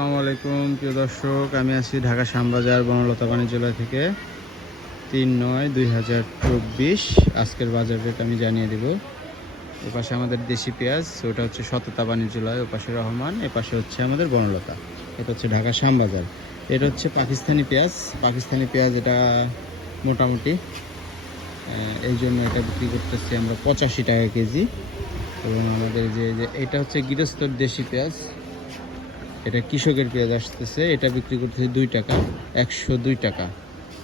আসসালামু আলাইকুম প্রিয় দর্শক, আমি আছি ঢাকা শ্যামবাজার বনলতা বাণিজ্যালয় থেকে। ৩/৯/২০২৪ আজকের বাজার রেট আমি জানিয়ে দেব। এপাশে আমাদের দেশি পেঁয়াজ, ওটা হচ্ছে সততা বাণিজ্যালয়, ওপাশে রহমান, এপাশে হচ্ছে আমাদের বনলতা, এটা হচ্ছে ঢাকা শ্যামবাজার। এটা হচ্ছে পাকিস্তানি পেঁয়াজ, এটা মোটামুটি এই জন্য এটা বিক্রি করতেছি আমরা 85 টাকা কেজি। এবং আমাদের যে এটা হচ্ছে গৃহস্থর দেশি পেঁয়াজ, এটা কৃষকের পেঁয়াজ আসতেছে, এটা বিক্রি করতেছে 2 টাকা, 102 টাকা,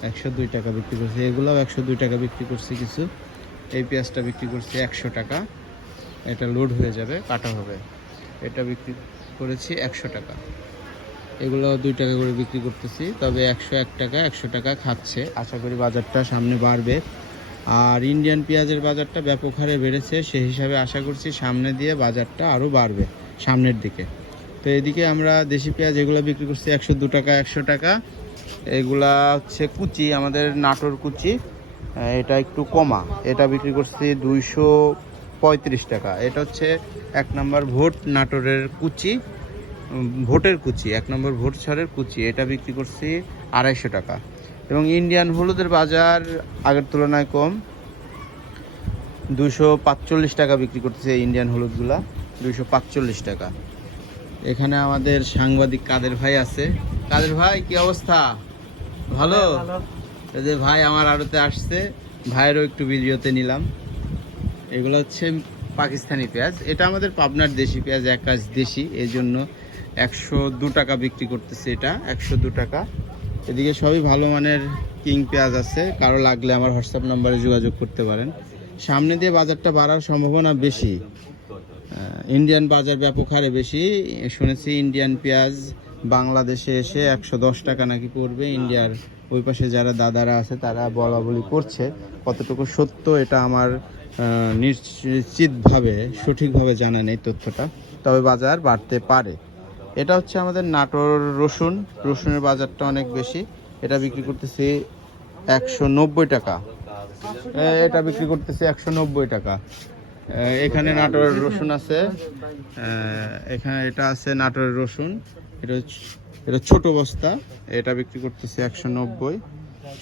102 টাকা বিক্রি করছে। এগুলোও 102 টাকা বিক্রি করছে কিছু। এই পেঁয়াজটা বিক্রি করছে 100 টাকা, এটা লোড হয়ে যাবে, কাটা হবে। এটা বিক্রি করেছি 100 টাকা। এগুলো 2 টাকা করে বিক্রি করতেছি, তবে 101 টাকা, 100 টাকা খাচ্ছে। আশা করি বাজারটা সামনে বাড়বে। আর ইন্ডিয়ান পেঁয়াজের বাজারটা ব্যাপক হারে বেড়েছে, সেই হিসাবে আশা করছি সামনে দিয়ে বাজারটা আরও বাড়বে সামনের দিকে। তো এদিকে আমরা দেশি পেঁয়াজ এগুলো বিক্রি করছি 102 টাকা, 100 টাকা। এগুলা হচ্ছে কুচি, আমাদের নাটোর কুচি, এটা একটু কমা, এটা বিক্রি করছি 235 টাকা। এটা হচ্ছে 1 নম্বর ভোট নাটোরের কুচি, ভোটের কুচি, 1 নম্বর ভোট ছাড়ের কুচি, এটা বিক্রি করছি 250 টাকা। এবং ইন্ডিয়ান হলুদের বাজার আগের তুলনায় কম, 245 টাকা বিক্রি করতেছে ইন্ডিয়ান হলুদগুলা, 245 টাকা। এখানে আমাদের সাংবাদিক কাদের ভাই আছে। কাদের ভাই, কি অবস্থা? ভালো? এই যে ভাই আমার আড়তে আসছে, ভাইয়েরও একটু ভিডিওতে নিলাম। এগুলো হচ্ছে পাকিস্তানি পেঁয়াজ, এটা আমাদের পাবনার দেশি পেঁয়াজ, একাশ দেশি, এই জন্য 102 টাকা বিক্রি করতেছে, এটা 102 টাকা। এদিকে সবই ভালো মানের কিং পেঁয়াজ আছে, কারো লাগলে আমার হোয়াটসঅ্যাপ নাম্বারে যোগাযোগ করতে পারেন। সামনে দিয়ে বাজারটা বাড়ার সম্ভাবনা বেশি, ইন্ডিয়ান বাজার ব্যাপক হারে বেশি। শুনেছি ইন্ডিয়ান পেঁয়াজ বাংলাদেশে এসে 110 টাকা নাকি পড়বে। ইন্ডিয়ার ওই পাশে যারা দাদারা আছে তারা বলা বলি করছে, কতটুকু সত্য এটা আমার নিশ্চিতভাবে সঠিকভাবে জানা নেই তথ্যটা, তবে বাজার বাড়তে পারে। এটা হচ্ছে আমাদের নাটোর রসুনের বাজারটা অনেক বেশি, এটা বিক্রি করতেছি 190 টাকা, এটা বিক্রি করতেছি 190 টাকা। এখানে নাটোরের রসুন আছে, এখানে এটা আছে নাটোরের রসুন, এটা ছোট বস্তা, এটা বিক্রি করতেছে 190।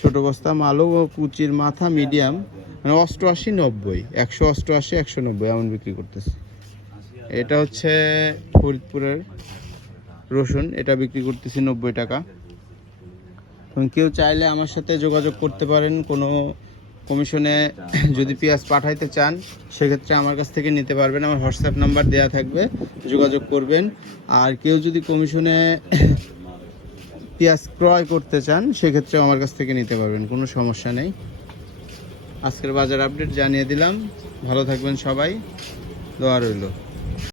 ছোট বস্তা মালও কুচির মাথা মিডিয়াম, মানে 88, 90, 188, 190 এমন বিক্রি করতেছে। এটা হচ্ছে ফরিদপুরের রসুন, এটা বিক্রি করতেছি 90 টাকা। এবং কেউ চাইলে আমার সাথে যোগাযোগ করতে পারেন, কোনো কমিশনে যদি পেঁয়াজ পাঠাইতে চান সেক্ষেত্রে আমার কাছ থেকে নিতে পারবেন, আমার হোয়াটসঅ্যাপ নাম্বার দেওয়া থাকবে, যোগাযোগ করবেন। আর কেউ যদি কমিশনে পেঁয়াজ ক্রয় করতে চান সেক্ষেত্রে আমার কাছ থেকে নিতে পারবেন, কোনো সমস্যা নেই। আজকের বাজার আপডেট জানিয়ে দিলাম, ভালো থাকবেন সবাই, দোয়া রইল।